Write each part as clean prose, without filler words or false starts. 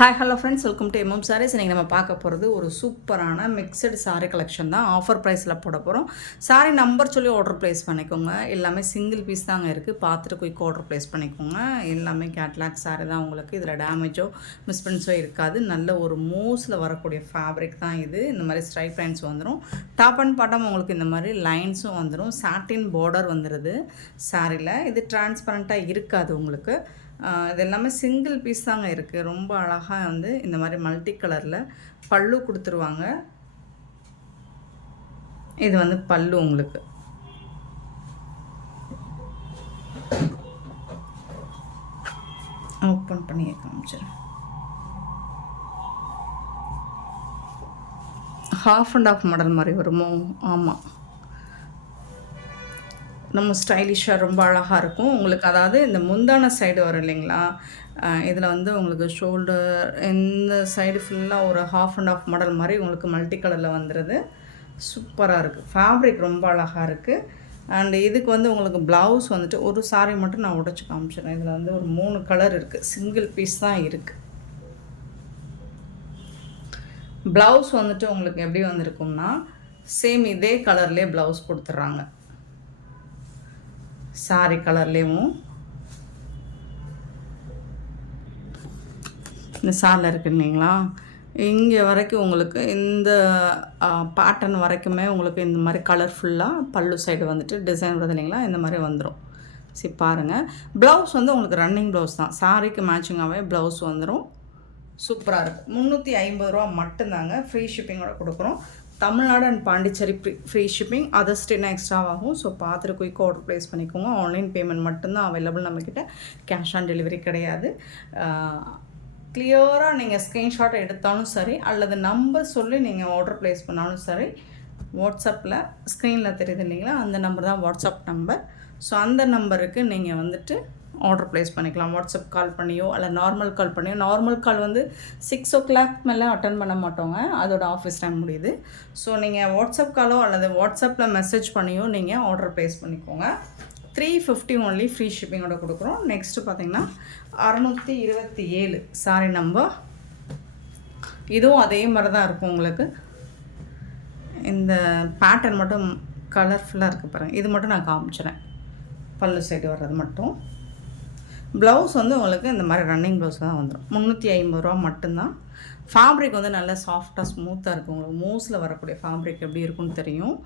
Hi hello friends, welcome to MM sarees. இன்றைக்கி நம்ம பார்க்க போகிறது ஒரு சூப்பரான மிக்சடு சாரீ கலெக்ஷன் தான். ஆஃபர் ப்ரைஸில் போட போகிறோம். சாரீ நம்பர் சொல்லி ஆர்டர் ப்ளேஸ் பண்ணிக்கோங்க. எல்லாமே சிங்கிள் பீஸ் தாங்க இருக்குது. பார்த்துட்டு குயிக் ஆர்டர் ப்ளேஸ் பண்ணிக்கோங்க. எல்லாமே கேட்லாக் சாரீ தான் உங்களுக்கு. இதில் டேமேஜோ மிஸ்பிரிண்ட்ஸோ இருக்காது. நல்ல ஒரு மூஸில் வரக்கூடிய ஃபேப்ரிக் தான் இது. இந்த மாதிரி ஸ்ட்ரைப் லைன்ஸ் வந்துடும். டாப் அண்ட் பாட்டம் உங்களுக்கு இந்த மாதிரி லைன்ஸும் வந்துடும். சாட்டின் பார்டர் வந்துடுது சாரியில். இது டிரான்ஸ்பரண்ட்டாக இருக்காது உங்களுக்கு. இது எல்லாமே சிங்கிள் பீஸ் தாங்க இருக்குது. ரொம்ப அழகாக வந்து இந்த மாதிரி மல்டி கலரில் பல்லு கொடுத்துருவாங்க. இது வந்து பல்லு உங்களுக்கு. ஓப்பன் பண்ணி காமிச்சிடுறேன். ஹாஃப் அண்ட் ஆஃப் மாடல் மாதிரி வருமோ? ஆமாம், நம்ம ஸ்டைலிஷாக ரொம்ப அழகாக இருக்கும் உங்களுக்கு. அதாவது இந்த முந்தான சைடு வரும் இல்லைங்களா, இதில் வந்து உங்களுக்கு ஷோல்டர் இந்த சைடு ஃபுல்லாக ஒரு ஹாஃப் அண்ட் ஆஃப் மாடல் மாதிரி உங்களுக்கு மல்டி கலரில் வந்துடுது. சூப்பராக இருக்குது. ஃபேப்ரிக் ரொம்ப அழகாக இருக்குது. அண்டு இதுக்கு வந்து உங்களுக்கு ப்ளவுஸ் வந்துட்டு ஒரு சாரி மட்டும் நான் உடைச்சி காமிச்சிடுறேன். இதில் வந்து ஒரு 3 கலர் இருக்குது. சிங்கிள் பீஸ் தான் இருக்குது. ப்ளவுஸ் வந்துட்டு உங்களுக்கு எப்படி வந்திருக்கும்னா, சேம் இதே கலர்லேயே ப்ளவுஸ் கொடுத்துட்றாங்க. சாரி கலர்லேயும் இந்த சாரில் இருக்குது இல்லைங்களா, இங்கே வரைக்கும் உங்களுக்கு இந்த பேட்டர்ன் வரைக்குமே உங்களுக்கு இந்த மாதிரி கலர்ஃபுல்லாக பல்லு சைடு வந்துட்டு டிசைன் வருது இல்லைங்களா, இந்த மாதிரி வந்துடும். சரி பாருங்கள். ப்ளவுஸ் வந்து உங்களுக்கு ரன்னிங் ப்ளவுஸ் தான். சாரிக்கு மேட்சிங்காகவே ப்ளவுஸ் வந்துடும். சூப்பராக இருக்குது. 350 ரூபா மட்டும்தாங்க. ஃப்ரீ ஷிப்பிங்கோட கொடுக்குறோம். Tamil Nadu and Pondicherry free shipping. Others எக்ஸ்ட்ராவாகும். ஸோ பார்த்துட்டு குயிக்காக ஆர்டர் ப்ளேஸ் பண்ணிக்கோங்க. ஆன்லைன் பேமெண்ட் மட்டும்தான் அவைலபிள் நம்மக்கிட்ட. கேஷ் ஆன் டெலிவரி கிடையாது. கிளியராக நீங்கள் ஸ்க்ரீன்ஷாட் எடுத்தாலும் சரி, அல்லது நம்பர் சொல்லி நீங்கள் ஆர்டர் ப்ளேஸ் பண்ணாலும் சரி, வாட்ஸ்அப்பில் ஸ்க்ரீனில் தெரியுது இல்லைங்களா, அந்த நம்பர் தான் வாட்ஸ்அப் நம்பர். ஸோ அந்த நம்பருக்கு நீங்கள் வந்துட்டு ஆர்டர் ப்ளேஸ் பண்ணிக்கலாம். வாட்ஸ்அப் கால் பண்ணியோ அல்ல நார்மல் கால் பண்ணியோ. நார்மல் கால் வந்து 6 o'clock மேலே அட்டன் பண்ண மாட்டோங்க, அதோட ஆஃபீஸ் டைம் முடியுது. ஸோ நீங்கள் வாட்ஸ்அப் காலோ அல்லது வாட்ஸ்அப்பில் மெசேஜ் பண்ணியோ நீங்கள் ஆர்டர் ப்ளேஸ் பண்ணிக்கோங்க. 350 ஒன்லி ஃப்ரீ ஷிப்பிங்கோட கொடுக்குறோம். நெக்ஸ்ட்டு பார்த்தீங்கன்னா 627 சாரி நம்பர். இதுவும் அதே மாதிரி தான் இருக்கும் உங்களுக்கு. இந்த பேட்டர்ன் மட்டும் கலர்ஃபுல்லாக இருக்குது பாருங்கள். இது மட்டும் நான் காமிச்சிறேன். பல்லு சைடு வர்றது மட்டும். ப்ளவுஸ் வந்து உங்களுக்கு இந்த மாதிரி ரன்னிங் ப்ளவுஸ் தான் வந்துடும். 350 ரூபா மட்டும்தான். ஃபேப்ரிக் வந்து நல்லா சாஃப்டாக ஸ்மூத்தாக இருக்கும். உங்களுக்கு மூஸில் வரக்கூடிய ஃபேப்ரிக் எப்படி இருக்குன்னு தெரியும்.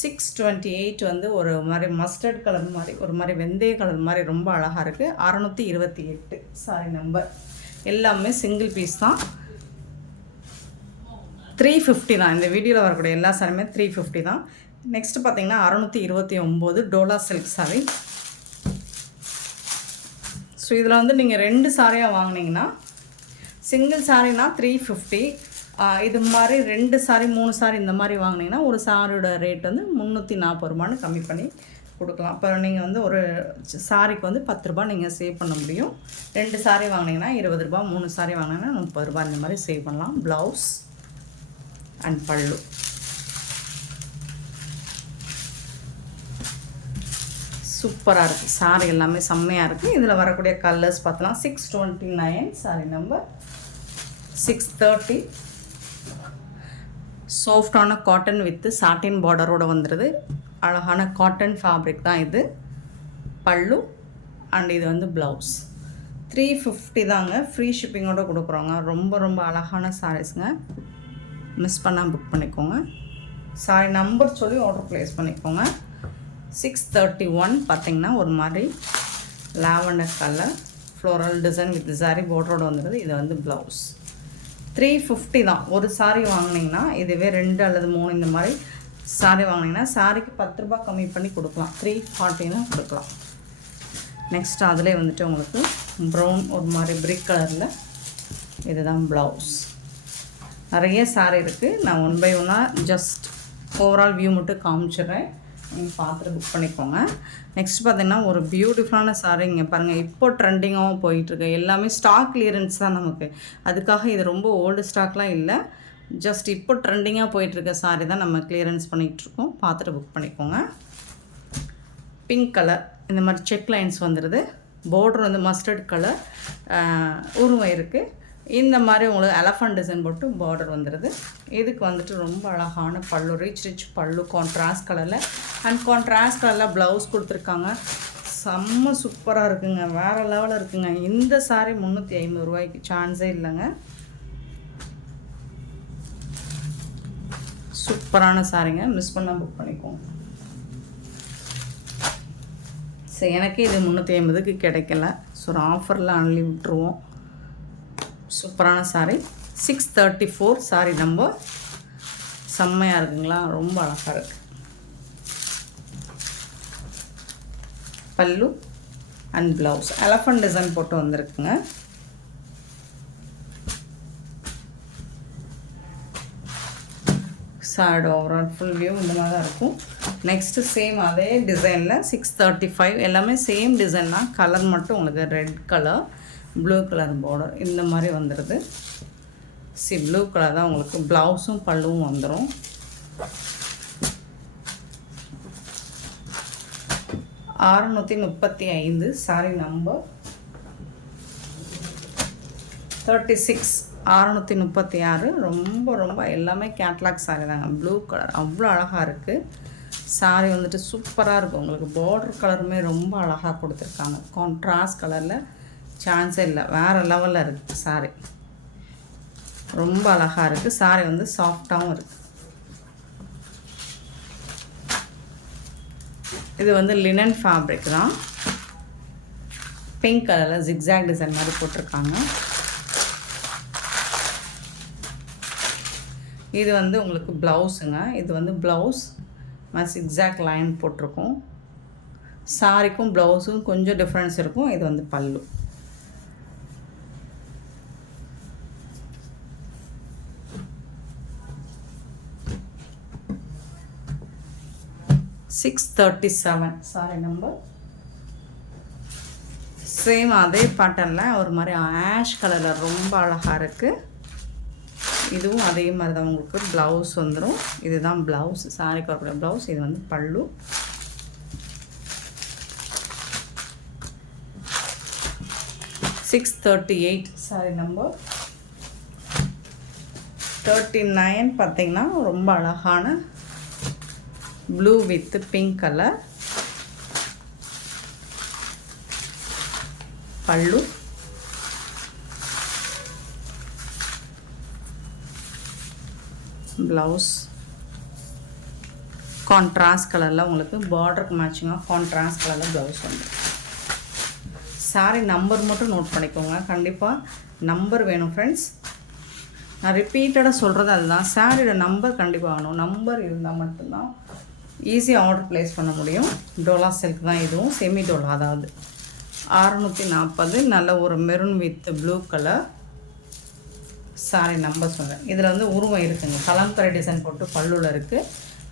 628 வந்து ஒரு மாதிரி மஸ்டர்ட் கலர் மாதிரி, ஒரு மாதிரி வெந்தய கலர் மாதிரி ரொம்ப அழகாக இருக்குது. 628 சாரி நம்பர். எல்லாமே சிங்கிள் பீஸ் தான். 350 தான். இந்த வீடியோவில் வரக்கூடிய எல்லா சாரியுமே 350 தான். நெக்ஸ்ட்டு பார்த்தீங்கன்னா 629 டோலா சில்க் சாரி. ஸோ இதில் வந்து நீங்கள் 2 சாரியாக வாங்கினீங்கன்னா, சிங்கிள் சாரினா 350. இது மாதிரி 2 சாரி 3 சாரி இந்த மாதிரி வாங்கினீங்கன்னா ஒரு சாரியோட ரேட் வந்து 340 ரூபான்னு கம்மி பண்ணி கொடுக்கலாம். அப்போ நீங்கள் வந்து ஒரு சாரிக்கு வந்து 10 ரூபா நீங்கள் சேவ் பண்ண முடியும். 2 சாரி வாங்கினீங்கன்னா 20 ரூபா, 3 சாரி வாங்கினீங்கன்னா 30 ரூபா, இந்த மாதிரி சேவ் பண்ணலாம். ப்ளவுஸ் அண்ட் பல்லு. சூப்பராக இருக்குது. சாரி எல்லாமே செம்மையாக இருக்குது. இதில் வரக்கூடிய கலர்ஸ் பார்த்தலாம். 629 சாரி நம்பர். 630 சாஃப்டான காட்டன் வித்து சாட்டின் பார்டரோடு வந்துடுது. அழகான காட்டன் ஃபேப்ரிக் தான் இது. பல்லு அண்ட் இது வந்து ப்ளவுஸ். 350 தாங்க. ஃப்ரீ ஷிப்பிங்கோடு கொடுக்குறோங்க. ரொம்ப ரொம்ப அழகான சாரீஸுங்க. மிஸ் பண்ணால் புக் பண்ணிக்கோங்க. சாரி நம்பர் சொல்லி ஆர்டர் ப்ளேஸ் பண்ணிக்கோங்க. 631 பார்த்திங்கன்னா ஒரு மாதிரி lavender colour floral design with sari பார்டரோடு வந்துடுது. இது வந்து ப்ளவுஸ். 350 தான். ஒரு சாரி வாங்கினீங்கன்னா, இதுவே 2 அல்லது 3 இந்த மாதிரி சாரி வாங்கினீங்கன்னா சாரிக்கு 10 ரூபா கம்மி பண்ணி கொடுக்கலாம். 340 கொடுக்கலாம். நெக்ஸ்ட் அதிலே வந்துட்டு உங்களுக்கு ப்ரௌன் ஒரு மாதிரி பிரிக் கலரில், இதுதான் ப்ளவுஸ். நிறைய சாரி இருக்குது. நான் 1 by 1 ஜஸ்ட் ஓவரால் வியூ மட்டும் காமிச்சிடுறேன். நீங்கள் பார்த்துட்டு புக் பண்ணிக்கோங்க. நெக்ஸ்ட் பார்த்திங்கன்னா ஒரு பியூட்டிஃபுல்லான சாரி. இங்கே பாருங்கள், இப்போ ட்ரெண்டிங்காகவும் போயிட்டுருக்கு. எல்லாமே ஸ்டாக் கிளியரன்ஸ் தான் நமக்கு. அதுக்காக இது ரொம்ப ஓல்டு ஸ்டாக்லாம் இல்லை. ஜஸ்ட் இப்போ ட்ரெண்டிங்காக போயிட்டுருக்க சாரி தான் நம்ம கிளியரன்ஸ் பண்ணிகிட்ருக்கோம். பார்த்துட்டு புக் பண்ணிக்கோங்க. பிங்க் கலர் இந்த மாதிரி செக் லைன்ஸ் வந்துடுது. பார்டர் வந்து மஸ்டர்ட் கலர் உருவம் இருக்குது. இந்த மாதிரி உங்களுக்கு எலஃபண்ட் டிசைன் போட்டு பார்டர் வந்துடுது. இதுக்கு வந்துட்டு ரொம்ப அழகான பல்லு, ரிச் பல்லு கான்ட்ராஸ்ட் கலரில். அண்ட் கான்ட்ராஸ்ட் கலரில் ப்ளவுஸ் கொடுத்துருக்காங்க. செம்ம சூப்பராக இருக்குங்க, வேறு லெவலில் இருக்குங்க. இந்த சாரீ 350 ரூபாய்க்கு சான்ஸே இல்லைங்க. சூப்பரான சாரீங்க, மிஸ் பண்ணால் புக் பண்ணிக்கோங்க. சரி, எனக்கு இது 350க்கு கிடைக்கல. ஸோ ஒரு ஆஃபரில் அன்லி விட்டுருவோம். சூப்பரான சாரீ 634 சாரீ நம்பர். செம்மையாக இருக்குங்களா, ரொம்ப அழகாக இருக்குது. பல்லு அண்ட் ப்ளவுஸ் எலஃபண்ட் டிசைன் போட்டு வந்திருக்குங்க. சாரி ஓவரால் ஃபுல் வியூ இந்த மாதிரி தான் இருக்கும். நெக்ஸ்ட்டு சேம் அதே டிசைனில் 635 எல்லாமே சேம் டிசைன் தான். கலர் மட்டும் உங்களுக்கு red colour, blue colour border இந்த மாதிரி வந்துடுது. ப்ளூ கலர் தான் உங்களுக்கு ப்ளவுஸும் பல்லுவும் வந்துடும். $635 சாரி நம்பர் 36 636. ரொம்ப ரொம்ப எல்லாமே கேட்லாக் சாரி தாங்க. ப்ளூ கலர் அவ்வளோ அழகாக இருக்குது. சாரி வந்துட்டு சூப்பராக இருக்கும். உங்களுக்கு பார்டர் கலருமே ரொம்ப அழகாக கொடுத்துருக்காங்க. கான்ட்ராஸ்ட் கலரில் சான்ஸே இல்லை, வேறு லெவலில் இருக்குது சாரி. ரொம்ப அழகாக இருக்குது. சாரி வந்து சாஃப்டாகவும் இருக்குது. இது வந்து லினன் ஃபேப்ரிக் தான். பிங்க் கலரில் ஜிக்ஸாக் டிசைன் மாதிரி போட்டிருக்காங்க. இது வந்து உங்களுக்கு ப்ளவுஸுங்க. இது வந்து ப்ளவுஸ் ஜிக்ஸாக் லைன் போட்டிருக்கோம். சாரிக்கும் ப்ளவுஸும் கொஞ்சம் டிஃப்ரென்ஸ் இருக்கும். இது வந்து பல்லு. $637 சாரி நம்பர். சேம் அதே பேட்டர்னில் ஒரு மாதிரி ஆஷ் கலரில் ரொம்ப அழகாக இருக்குது. இதுவும் அதே மாதிரி தான் உங்களுக்கு ப்ளவுஸ் வந்துடும். இதுதான் ப்ளவுஸ், சாரிக்கு வரக்கூடிய ப்ளவுஸ். இது வந்து பல்லு. $638 சாரி நம்பர் 39. பார்த்திங்கன்னா ரொம்ப அழகான ப்ளூ வித் பிங்க் கலர் பல்லு. ப்ளவுஸ் கான்ட்ராஸ்ட் கலரில் உங்களுக்கு பார்டருக்கு மேட்சிங்காக கான்ட்ராஸ்ட் கலரில் ப்ளவுஸ் வந்துடும். சாரி நம்பர் மட்டும் நோட் பண்ணிக்கோங்க. கண்டிப்பாக நம்பர் வேணும் ஃப்ரெண்ட்ஸ். நான் ரிப்பீட்டடாக சொல்கிறது அதுதான். சாரியோட நம்பர் கண்டிப்பாக வேணும். நம்பர் இருந்தால் மட்டும்தான் ஈஸியாக ஆர்டர் ப்ளேஸ் பண்ண முடியும். டோலா சில்க் தான் இதுவும், செமி டோலா. அதாவது 640 நல்ல ஒரு maroon with blue colour sorry number சொல்கிறேன். இதில் வந்து உருவம் இருக்குங்க, கலம்கரை டிசைன் போட்டு பல்லுவில் இருக்குது.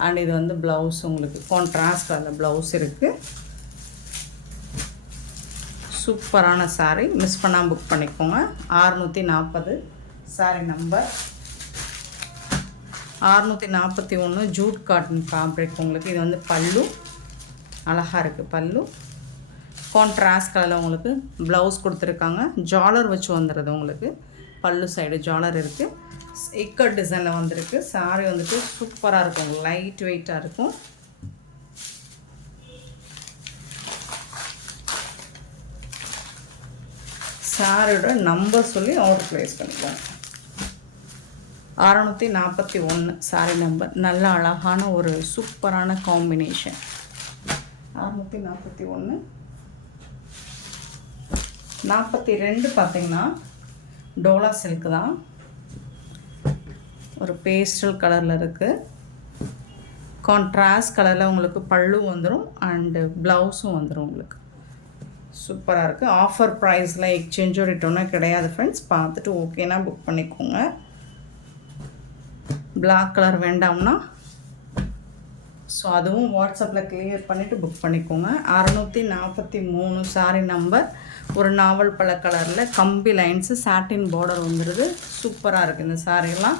அண்ட் இது வந்து ப்ளவுஸ் உங்களுக்கு கான்ட்ராஸ்ட் கலர் ப்ளவுஸ் இருக்குது. சூப்பரான சாரி, மிஸ் பண்ணாமல் புக் பண்ணிக்கோங்க. 640 sorry number 641 Jude cotton fabric உங்களுக்கு. இது வந்து பல்லு அழகாக இருக்குது. பல்லு கான்ட்ராஸ்ட் கலரில் உங்களுக்கு ப்ளவுஸ் கொடுத்துருக்காங்க. ஜாலர் வச்சு வந்துடுது உங்களுக்கு. பல்லு சைடு ஜாலர் இருக்குது. இக்கட் டிசைனில் வந்திருக்கு. சாரி வந்துட்டு சூப்பராக இருக்கும், உங்களுக்கு லைட் வெயிட்டாக இருக்கும். சாரியோட நம்பர் சொல்லி ஆர்டர் ப்ளேஸ் பண்ணிக்கலாம். 641 சாரி நம்பர். நல்ல அழகான ஒரு சூப்பரான காம்பினேஷன். 641 42 பார்த்திங்கன்னா டோலா சில்க் தான். ஒரு பேஸ்டல் கலரில் இருக்குது. கான்ட்ராஸ்ட் கலரில் உங்களுக்கு பல்லு வந்துடும் அண்டு ப்ளவுஸும் வந்துடும் உங்களுக்கு. சூப்பராக இருக்குது. ஆஃபர் ப்ரைஸில் எக்ஸ்சேஞ்சோ ரிட்டர்னோ கிடையாது ஃப்ரெண்ட்ஸ். பார்த்துட்டு ஓகேனா புக் பண்ணிக்கோங்க. பிளாக் கலர் வேண்டாம்னா ஸோ அதுவும் வாட்ஸ்அப்பில் கிளியர் பண்ணிவிட்டு புக் பண்ணிக்கோங்க. 643 சாரி நம்பர். ஒரு நாவல் பழ கலரில் கம்பி லைன்ஸு சாட்டின் பார்டர் வந்துடுது. சூப்பராக இருக்குது இந்த சாரீலாம்.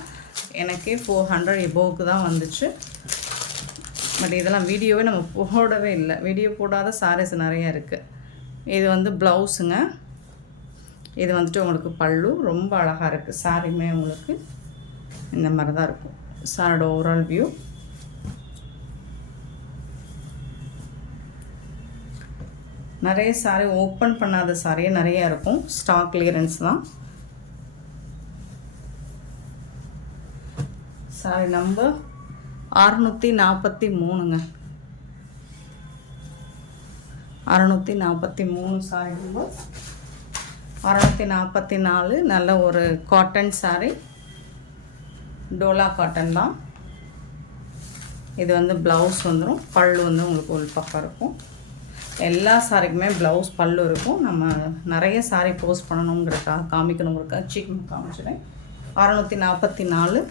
எனக்கே 400 எபோவுக்கு தான் வந்துச்சு. பட் இதெல்லாம் வீடியோவே நம்ம போடவே இல்லை. வீடியோ போடாத சாரீஸ் நிறையா இருக்குது. இது வந்து ப்ளவுஸுங்க. இது வந்துட்டு உங்களுக்கு பல்லு ரொம்ப அழகாக இருக்குது. சாரியுமே உங்களுக்கு இந்த மாதிரி தான் இருக்கும். சாரோட ஓவரால் வியூ. நிறைய சாரி ஓப்பன் பண்ணாத சாரியே நிறையா இருக்கும். ஸ்டாக் கிளியரன்ஸ் தான். சாரி நம்பர் 643ங்க. 643 சாரி நம்பர் 644. நல்ல ஒரு காட்டன் சாரி, டோலா காட்டன் தான். இது வந்து ப்ளவுஸ் வந்துடும். பல்லு வந்து உங்களுக்கு உள் பக்கம் இருக்கும். எல்லா சாரிக்குமே ப்ளவுஸ் பல்லு இருக்கும். நம்ம நிறைய சாரி போஸ்ட் பண்ணணுங்கிறதுக்காக காமிக்கணுங்கிறதுக்காக சீக்கிரம் காமிச்சிடுறேன். 644.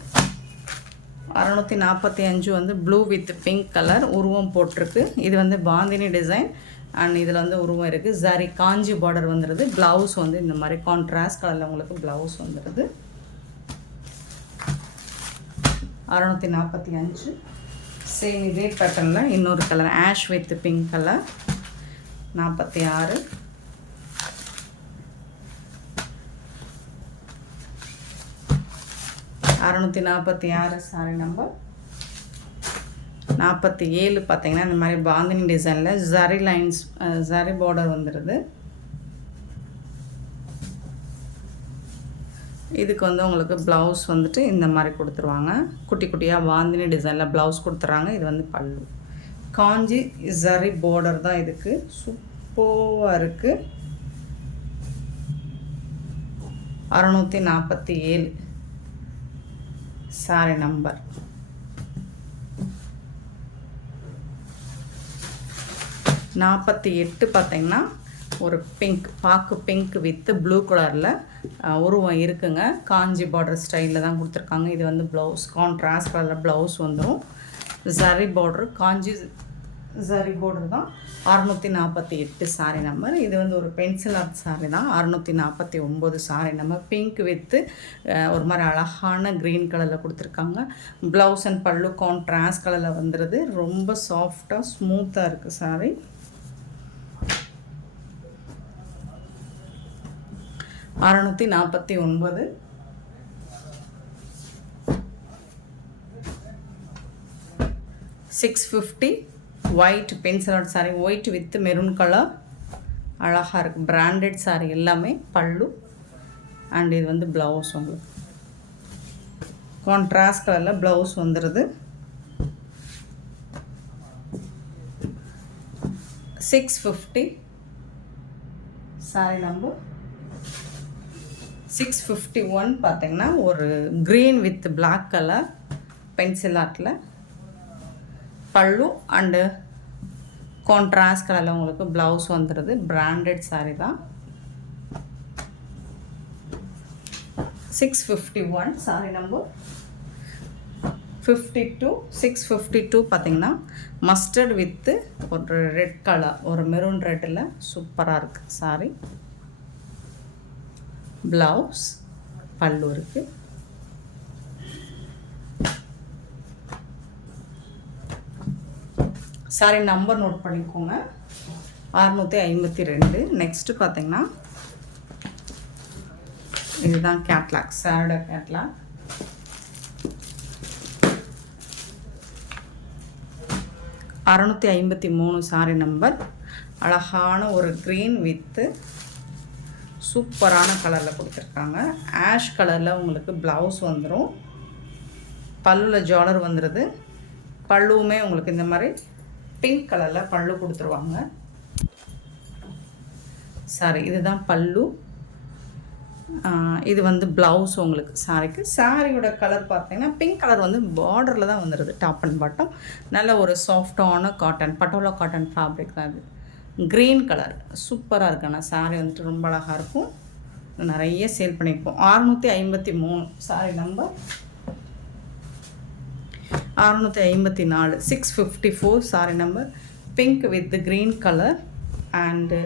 645 வந்து ப்ளூ வித் பிங்க் கலர் உருவம் போட்டிருக்கு. இது வந்து பாந்தினி டிசைன் அண்ட் இதில் வந்து உருவம் இருக்குது. ஜரி காஞ்சி பார்டர் வந்துடுது. ப்ளவுஸ் வந்து இந்த மாதிரி கான்ட்ராஸ்ட் கலரில் உங்களுக்கு ப்ளவுஸ் வந்துடுது. 645. சேம் இதே பேட்டர்னில் இன்னொரு colour ash with pink colour 46. 646 sorry number 47. பார்த்தீங்கன்னா இந்த மாதிரி பாந்தினி டிசைனில் ஜரி லைன்ஸ் ஜரி பார்டர் வந்துடுது. இதுக்கு வந்து உங்களுக்கு ப்ளவுஸ் வந்துட்டு இந்த மாதிரி கொடுத்துருவாங்க. குட்டி குட்டியாக பாந்தினி டிசைனில் ப்ளவுஸ் கொடுத்துட்றாங்க. இது வந்து பல்லு. காஞ்சி ஜரி பார்டர் தான் இதுக்கு. சூப்பராக இருக்குது. 647 சாரி நம்பர். 48 பார்த்தீங்கன்னா ஒரு பிங்க், பாக்கு பிங்க் வித் ப்ளூ கலரில் உருவம் இருக்குங்க. காஞ்சி பார்டர் ஸ்டைலில் தான் கொடுத்துருக்காங்க. இது வந்து ப்ளவுஸ் கான்ட்ராஸ்ட் கலரில் ப்ளவுஸ் வந்துடும். ஜரி பார்டர், காஞ்சி ஜரி பார்டர் தான். 648 சாரி நம்பர். இது வந்து ஒரு பென்சில் ஆர்ட் சாரி தான். 649 சாரி நம்பர். பிங்க் வித்து ஒரு மாதிரி அழகான க்ரீன் கலரில் கொடுத்துருக்காங்க. ப்ளவுஸ் அண்ட் பல்லு கான்ட்ராஸ்ட் கலரில் வந்துடுது. ரொம்ப சாஃப்டாக ஸ்மூத்தாக இருக்குது sorry. 649. 650 white pencil art sorry, white with maroon colour அழகாக இருக்குது. பிராண்டட் சாரி எல்லாமே. பல்லு அண்ட் இது வந்து ப்ளவுஸ் உங்களுக்கு கான்ட்ராஸ்ட் கலரில் ப்ளவுஸ் வந்துடுது. 650 சாரி நம்பர் 651. பார்த்தீங்கன்னா ஒரு green with black colour pencil ஆர்ட்டில் பல்லு அண்டு கான்ட்ராஸ்ட் கலரில் உங்களுக்கு ப்ளவுஸ் வந்துடுது. பிராண்டட் சாரி தான். 651 சாரி நம்பர் 52. 652 பார்த்தீங்கன்னா மஸ்டர்ட் வித்து ஒரு ரெட் கலர், ஒரு மெரூன் ரெட்டில் சூப்பராக இருக்குது சாரி. ப்ளவுஸ் பல்லு இருக்குது. சாரி நம்பர் நோட் பண்ணிக்கோங்க. 652. நெக்ஸ்ட்டு பார்த்தீங்கன்னா இதுதான் கேட்லாக், சாரோட கேட்லாக். $653 sorry number. அழகான ஒரு க்ரீன் வித்து சூப்பரான கலரில் கொடுத்துருக்காங்க. ஆஷ் கலரில் உங்களுக்கு ப்ளவுஸ் வந்துடும். பல்லுவில் ஜாலர் வந்துடுது. பல்லுவுமே உங்களுக்கு இந்த மாதிரி பிங்க் கலரில் பல்லு கொடுத்துருவாங்க. சாரி இதுதான் பல்லு. இது வந்து ப்ளவுஸ் உங்களுக்கு சாரிக்கு. சாரியோட கலர் பார்த்தீங்கன்னா பிங்க் கலர் வந்து பார்டரில் தான் வந்துடுது. டாப் அண்ட் பாட்டம் நல்ல ஒரு சாஃப்டான காட்டன், பட்டோலா காட்டன் ஃபேப்ரிக் தான் இது. க்ரீன் கலர் சூப்பராக இருக்கு. ஆனால் சாரி வந்துட்டு ரொம்ப அழகாக இருக்கும். நிறைய சேல் பண்ணியிருப்போம். 653 sorry number 654. 654 sorry number. Pink with green colour and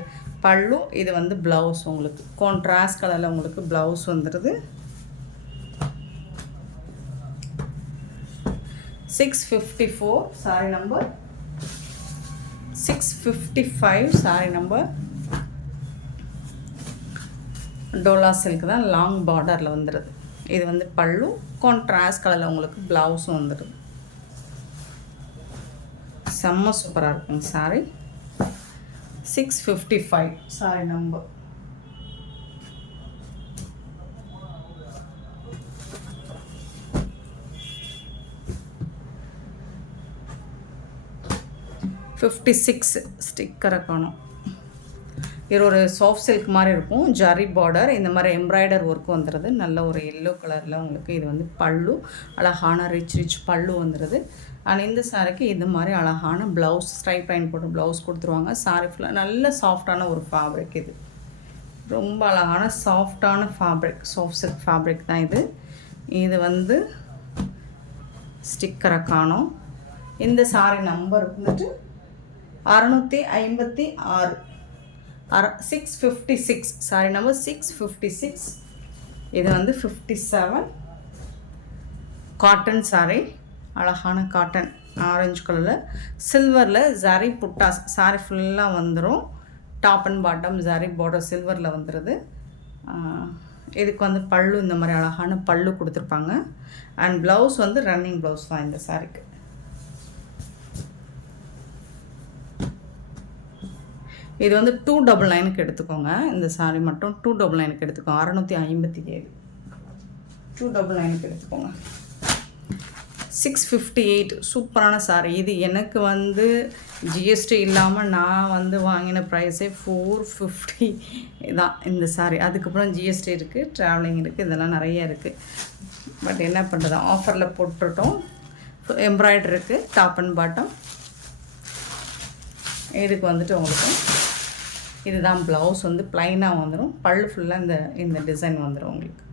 பல்லு. இது வந்து ப்ளவுஸ் உங்களுக்கு கான்ட்ராஸ்ட் கலரில் உங்களுக்கு ப்ளவுஸ் வந்துடுது. 654 sorry number. 655 sorry number. Dola silk தான், லாங் பார்டரில் வந்துடுது. இது வந்து பல்லு, கான்ட்ராஸ்ட் கலரில் உங்களுக்கு ப்ளவுஸும் வந்துடுது. செம்ம சூப்பராக இருக்குங்க சாரி. 655 sorry number. $56 ஸ்டிக்கரை காணும். இது ஒரு சாஃப்ட் சில்க் மாதிரி இருக்கும், ஜரி பார்டர், இந்த மாதிரி எம்ப்ராய்டர் ஒர்க் வந்துடுது. நல்ல ஒரு எல்லோ கலரில் உங்களுக்கு இது வந்து பல்லு, அழகான ரிச் பல்லு வந்துடுது. அண்ட் இந்த சாரிக்கு இந்த மாதிரி அழகான ப்ளவுஸ், ஸ்ட்ரைப் லைன் போட்டு ப்ளவுஸ் கொடுத்துருவாங்க. சாரி ஃபுல்லாக நல்ல சாஃப்டான ஒரு ஃபேப்ரிக். இது ரொம்ப அழகான சாஃப்டான ஃபேப்ரிக், சாஃப்ட் சில்க் ஃபேப்ரிக் தான் இது. இது வந்து ஸ்டிக்கரை காணும். இந்த சாரி நம்பர் வந்துட்டு 656, 656 சாரி நம்பர் 656. இது வந்து 57 காட்டன் சாரி, அழகான காட்டன் ஆரஞ்சு கலரில் சில்வரில் ஜரி புட்டாஸ் சாரி ஃபுல்லாக வந்துடும். Top and bottom zari border சில்வரில் வந்துடுது. இதுக்கு வந்து பல்லு இந்த மாதிரி அழகான பல்லு கொடுத்துருப்பாங்க. அண்ட் ப்ளவுஸ் வந்து ரன்னிங் ப்ளவுஸ் தான் இந்த சாரிக்கு. இது வந்து 299க்கு எடுத்துக்கோங்க. இந்த சாரி மட்டும் 299க்கு எடுத்துக்கோங்க. 657 299க்கு எடுத்துக்கோங்க. 658 சூப்பரான சாரி. இது எனக்கு வந்து ஜிஎஸ்டி இல்லாமல் நான் வந்து வாங்கின ப்ரைஸே 450 தான் இந்த சாரி. அதுக்கப்புறம் ஜிஎஸ்டி இருக்குது, ட்ராவலிங் இருக்குது, இதெல்லாம் நிறைய இருக்குது. பட் என்ன பண்ணுறது, ஆஃபரில் போட்டுட்டோம். எம்ப்ராய்டரி இருக்குது, டாப் அண்ட் பாட்டம். இதுக்கு வந்துட்டு உங்களுக்கு இதுதான் ப்ளவுஸ் வந்து ப்ளைனாக வந்துடும். பல்லு ஃபுல்லாக இந்த டிசைன் வந்துடும் உங்களுக்கு.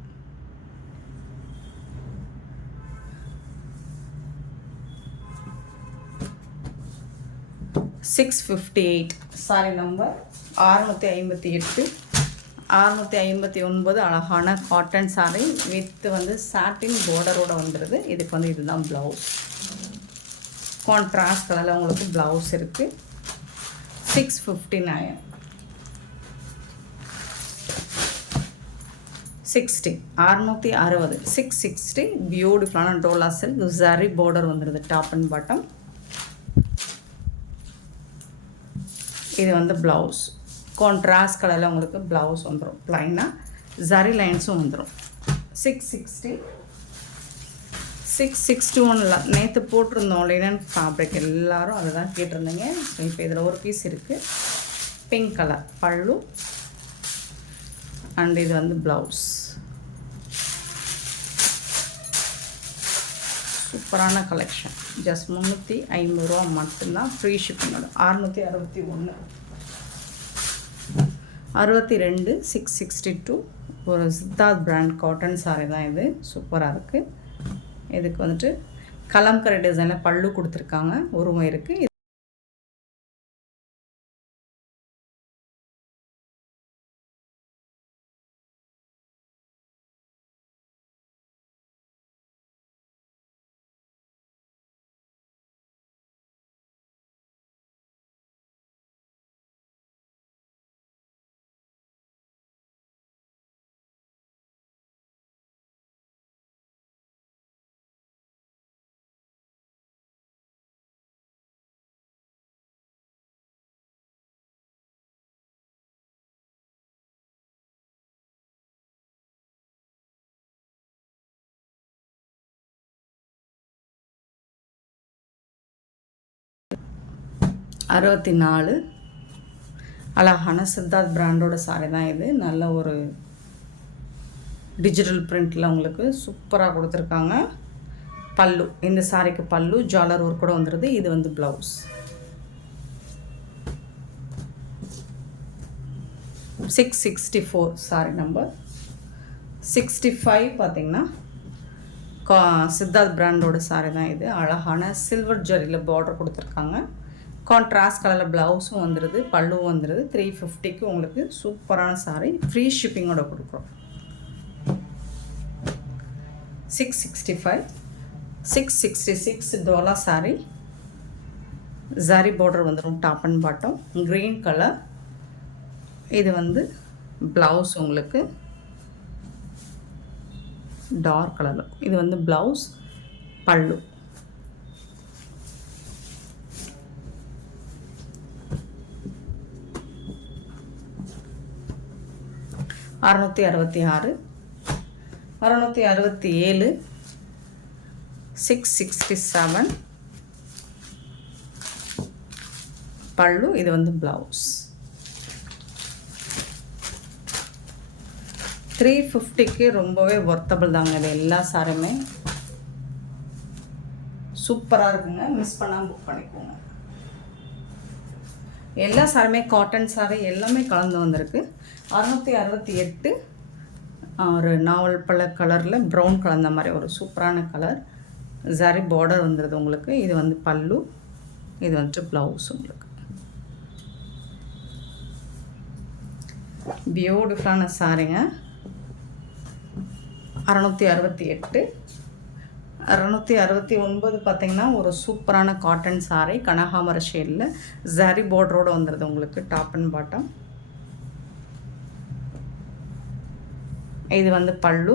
$658 சாரி நம்பர் 658. 659 அழகான காட்டன் சாரி வித் வந்து சாட்டின் பார்டரோடு வந்துடுது. இதுக்கு வந்து இதுதான் ப்ளவுஸ், கான்ட்ராஸ்ட் கலரில் உங்களுக்கு ப்ளவுஸ் இருக்குது. 659 60 660 660 பியூட்டிஃபுல்லான டோலா சில்க் ஜரி பார்டர் வந்துடுது டாப் அண்ட் பாட்டம். இது வந்து ப்ளவுஸ், கான்ட்ராஸ்ட் கலரில் உங்களுக்கு ப்ளவுஸ் வந்துடும். ப்ளைனாக ஜரி லைன்ஸும் வந்துடும். 660 661 நேற்று போட்டிருந்தோம் லினன் ஃபேப்ரிக், எல்லோரும் அதை தான் கேட்டிருந்தீங்க. ஸோ இப்போ இதில் ஒரு பீஸ் இருக்குது, பிங்க் கலர் பல்லு அண்ட் இது வந்து ப்ளவுஸ். சூப்பரான கலெக்ஷன். ஜஸ்ட் 350 மட்டும்தான், ஃப்ரீ ஷிப்பிங்கோட. 661 62 662 ஒரு சித்தார்த் பிராண்ட் காட்டன் சாரி தான் இது. சூப்பராக இருக்குது. இதுக்கு வந்துட்டு கலம்கரை டிசைனில் பல்லு கொடுத்துருக்காங்க, உருவம் இருக்குது. $64 அழகான சித்தார்த் பிராண்டோட சாரி தான் இது. நல்ல ஒரு டிஜிட்டல் பிரிண்டில் உங்களுக்கு சூப்பராக கொடுத்துருக்காங்க. பல்லு, இந்த சாரிக்கு பல்லு ஜாலர் ஒர்க் கூட வந்துடுது. இது வந்து ப்ளவுஸ். 664 சாரி நம்பர் 65 பார்த்திங்கன்னா சித்தார்த் பிராண்டோட சாரி தான் இது. அழகான சில்வர் ஜரியில் பார்டர் கொடுத்துருக்காங்க. கான்ட்ராஸ்ட் கலரில் ப்ளவுஸும் வந்துடுது, பல்லுவும் வந்துடுது. 350க்கு உங்களுக்கு சூப்பரான சாரி, ஃப்ரீ ஷிப்பிங்கோட கொடுக்குறோம். 665 666 டோலா சாரி, ஜரி பார்டர் வந்துடும் top and bottom, green colour. இது வந்து ப்ளவுஸ் உங்களுக்கு டார்க் கலரில். இது வந்து ப்ளவுஸ், பல்லு. $666, $667, $667 பல்லு. இது வந்து ப்ளவுஸ். 350க்கு ரொம்பவே ஒர்த்தபிள் தாங்க. இது எல்லா சாரியுமே சூப்பராக இருக்குங்க. மிஸ் பண்ணாமல் புக் பண்ணிக்கோங்க. எல்லா சாரியுமே காட்டன் சாரி எல்லாமே கலந்து வந்திருக்கு. 668 ஒரு நாவல் பழ கலரில் ப்ரௌன் கலந்த மாதிரி ஒரு சூப்பரான கலர். ஜரி பார்டர் வந்துடுது உங்களுக்கு. இது வந்து பல்லு, இது வந்துட்டு ப்ளவுஸ் உங்களுக்கு. பியூட்டிஃபுல்லான சாரிங்க. 668, 669 பார்த்திங்கன்னா ஒரு சூப்பரான காட்டன் சாரி கனகாமர ஷேடில் ஜரி பார்டரோடு வந்துடுது உங்களுக்கு. Top and bottom. இது வந்து பல்லு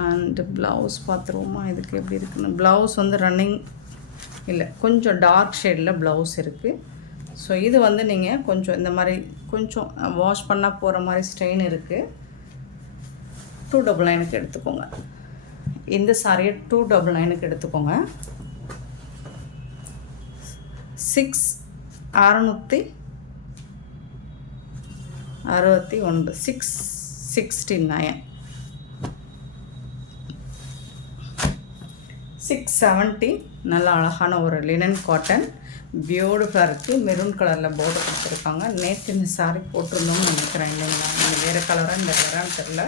அண்டு ப்ளவுஸ் பார்த்துருவோமா இதுக்கு எப்படி இருக்குன்னு. ப்ளவுஸ் வந்து ரன்னிங் இல்லை, கொஞ்சம் டார்க் ஷேடில் ப்ளவுஸ் இருக்குது. ஸோ இது வந்து நீங்கள் கொஞ்சம் இந்த மாதிரி கொஞ்சம் வாஷ் பண்ணால் போகிற மாதிரி ஸ்ட்ரெயின் இருக்குது. 299க்கு எடுத்துக்கோங்க. இந்த சாரியை 299க்கு எடுத்துக்கோங்க. 669, 669, 670. நல்ல அழகான ஒரு லினன் காட்டன் பியூட்டிஃபுல்லாக இருக்குது. மெரூன் கலரில் போர்டு கொடுத்துருக்காங்க. நேற்று இந்த சாரி போட்டிருந்தோம்னு நினைக்கிறேன். இல்லைங்களா, நீங்கள் வேறு கலராக இந்த கலரான்னு தெரில,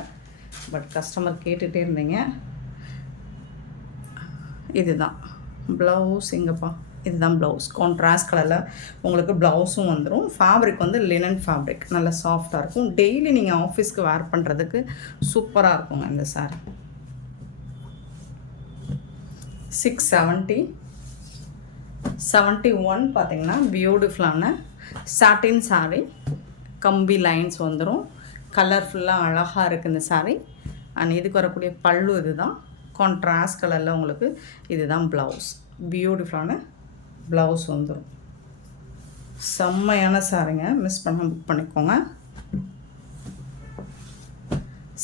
பட் கஸ்டமர் கேட்டுகிட்டே இருந்தீங்க. இதுதான் ப்ளவுஸ். எங்கப்பா, இதுதான் ப்ளவுஸ். கான்ட்ராஸ்ட் கலரில் உங்களுக்கு ப்ளவுஸும் வந்துடும். ஃபேப்ரிக் வந்து லினன் ஃபேப்ரிக், நல்லா சாஃப்டாக இருக்கும். டெய்லி நீங்கள் ஆஃபீஸ்க்கு வேர் பண்ணுறதுக்கு சூப்பராக இருக்குங்க இந்த சாரி. 670, 71 பார்த்திங்கன்னா பியூட்டிஃபுல்லான சாட்டின் சாரி. கம்பி லைன்ஸ் வந்துடும். கலர்ஃபுல்லாக அழகாக இருக்குது இந்த சாரி. அண்ட் இதுக்கு வரக்கூடிய பல்லு இதுதான். கான்ட்ராஸ்ட் கலரில் உங்களுக்கு இதுதான் ப்ளவுஸ். பியூட்டிஃபுல்லான ப்ளவுஸ் வந்துடும். செம்மையான சாரிங்க. மிஸ் பண்ண புக் பண்ணிக்கோங்க.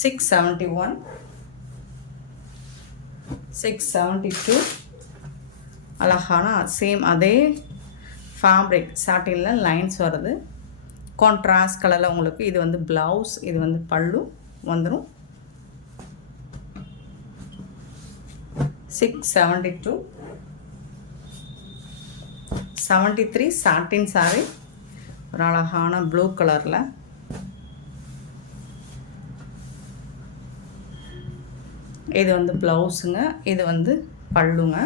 671, 672 அழகான சேம் அதே ஃபேப்ரிக் சாட்டினில் லைன்ஸ் வருது. கான்ட்ராஸ்ட் கலரில் உங்களுக்கு இது வந்து ப்ளவுஸ், இது வந்து பல்லு வந்துடும். 672, 73 சாட்டின் சாரி ஒரு அழகான ப்ளூ கலரில். இது வந்து ப்ளவுஸுங்க, இது வந்து பல்லுங்க.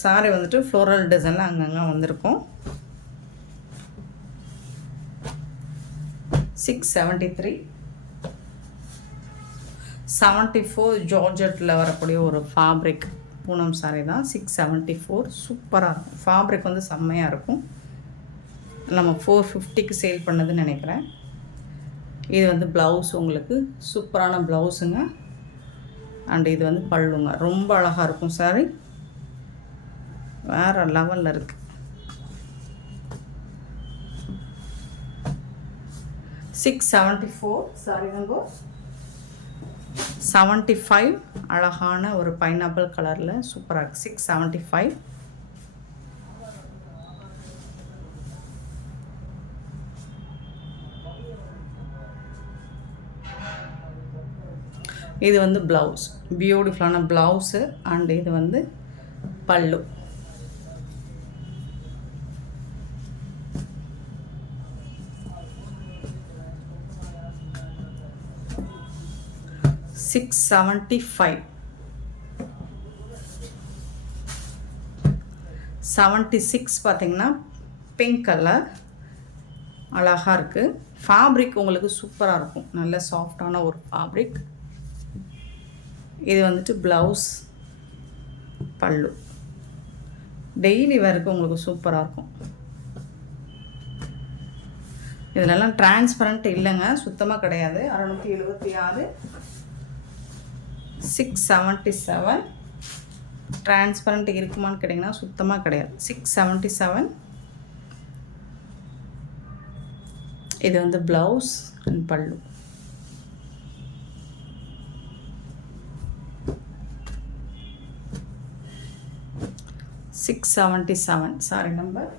சாரி வந்துட்டு ஃப்ளோரல் டிசைனில் அங்கங்கே வந்திருக்கும். 673, 74 ஜார்ஜெட்டில் வரக்கூடிய ஒரு ஃபேப்ரிக் பூனம் சாரி தான். 674 சூப்பராக இருக்கும். ஃபேப்ரிக் வந்து செம்மையாக இருக்கும். நம்ம 450க்கு சேல் பண்ணதுன்னு நினைக்கிறேன். இது வந்து ப்ளவுஸ் உங்களுக்கு சூப்பரான ப்ளவுஸுங்க. அண்ட் இது வந்து பல்லுங்க. ரொம்ப அழகாக இருக்கும் சாரி, வேறு லெவலில் இருக்குது. 674 சாரி நம்பர் 75 அழகான ஒரு பைனாப்பிள் கலரில் சூப்பராக இருக்குது. 675. இது வந்து ப்ளவுஸ், பியூட்டிஃபுல்லான ப்ளவுஸு. அண்ட் இது வந்து பல்லு. $675, 76 பார்த்திங்கன்னா பிங்க் கலர் அழகாக இருக்குது. ஃபேப்ரிக் உங்களுக்கு சூப்பராக இருக்கும். நல்ல சாஃப்டான ஒரு ஃபேப்ரிக். இது வந்துட்டு ப்ளவுஸ், பல்லு. டெய்லி வேருக்கு உங்களுக்கு சூப்பராக இருக்கும். இதிலெல்லாம் டிரான்ஸ்பரண்ட் இல்லைங்க, சுத்தமாக கிடையாது. 676, 677. டிரான்ஸ்பரண்ட் இருக்குமான்னு கேட்டிங்கன்னா சுத்தமாக கிடையாது. 677. இது வந்து blouse and pallu. $677. Sari number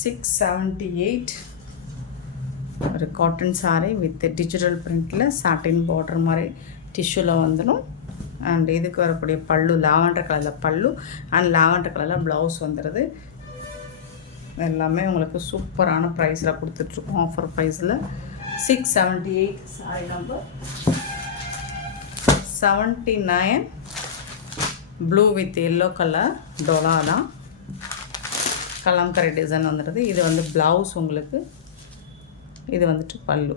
678. ஒரு காட்டன் சாரீ வித் டிஜிட்டல் பிரிண்டில் சாட்டின் பார்டர் மாதிரி டிஷ்யூவில் வந்துடும். அண்ட் இதுக்கு வரக்கூடிய பல்லு லாவெண்டர் கலரில் பல்லு அண்ட் லாவெண்டர் கலரில் ப்ளவுஸ் வந்துடுது. எல்லாமே உங்களுக்கு சூப்பரான ப்ரைஸில் கொடுத்துட்ருக்கோம், ஆஃபர் ப்ரைஸில். 678. Sari number 79. Blue with yellow colour டொலா தான், கலம்கரை டிசைன் வந்துடுது. இது வந்து ப்ளவுஸ் உங்களுக்கு. இது வந்துட்டு பல்லு,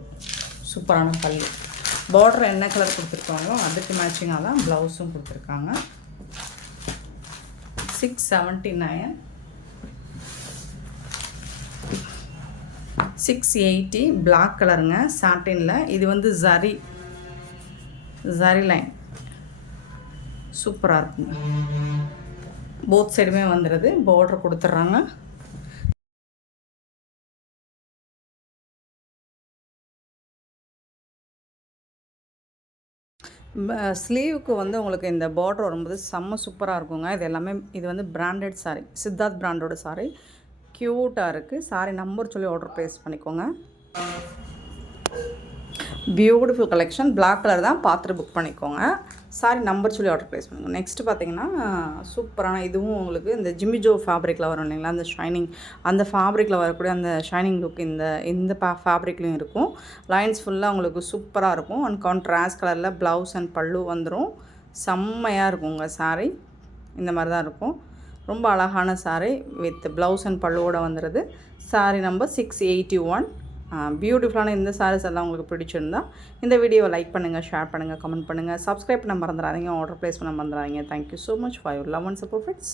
சூப்பரான பல்லு. பார்டர் என்ன கலர் கொடுத்துருக்காங்களோ அதுக்கு மேட்சிங்காக தான் ப்ளவுஸும் கொடுத்துருக்காங்க. 679. 680. பிளாக் கலருங்க, சாட்டினில். இது வந்து ஜரி லைன் சூப்பராக இருக்குங்க. போத் சைடுமே வந்துடுது, பார்டர் கொடுத்துட்றாங்க. ஸ்லீவுக்கு வந்து உங்களுக்கு இந்த பார்டர் வரும்போது செம்ம சூப்பராக இருக்குங்க. இது எல்லாமே இது வந்து பிராண்டட் சாரீ, சித்தார்த் பிராண்டோட சாரீ. க்யூட்டாக இருக்குது. சாரீ நம்பர் சொல்லி ஆர்டர் ப்ளேஸ் பண்ணிக்கோங்க. Beautiful collection. பிளாக் கலர் தான், பார்த்துட்டு புக் பண்ணிக்கோங்க. சாரி நம்பர் சொல்லி ஆர்டர் ப்ளேஸ் பண்ணுங்கள். நெக்ஸ்ட்டு பார்த்தீங்கன்னா சூப்பரான இதுவும் உங்களுக்கு இந்த ஜிமிஜோ ஃபேப்ரிக்கில் வரும் இல்லைங்களா, அந்த ஷைனிங், அந்த ஃபேப்ரிக்கில் வரக்கூடிய அந்த ஷைனிங் லுக் இந்த ஃபேப்ரிக்லையும் இருக்கும். லைன்ஸ் ஃபுல்லாக உங்களுக்கு சூப்பராக இருக்கும். அண்ட் கான்ட்ராஸ்ட் கலரில் ப்ளவுஸ் அண்ட் பல்லு வந்துடும். செம்மையாக இருக்கும் உங்கள் சாரீ. இந்த மாதிரி தான் இருக்கும். ரொம்ப அழகான சாரீ வித் ப்ளவுஸ் அண்ட் பல்லுவோடு வந்துடுது. சாரீ நம்பர் 681. பியூட்டிஃபுல்லான இந்த சாரீஸ் எல்லாம் உங்களுக்கு பிடிச்சிருந்தா இந்த வீடியோவை லைக் பண்ணுங்கள், ஷேர் பண்ணுங்கள், கமெண்ட் பண்ணுங்கள், சப்ஸ்கிரைப் பண்ண மறந்துடாதீங்க, ஆர்டர் ப்ளேஸ் பண்ண மறந்துடாதீங்க. Thank you so much for your love and support friends.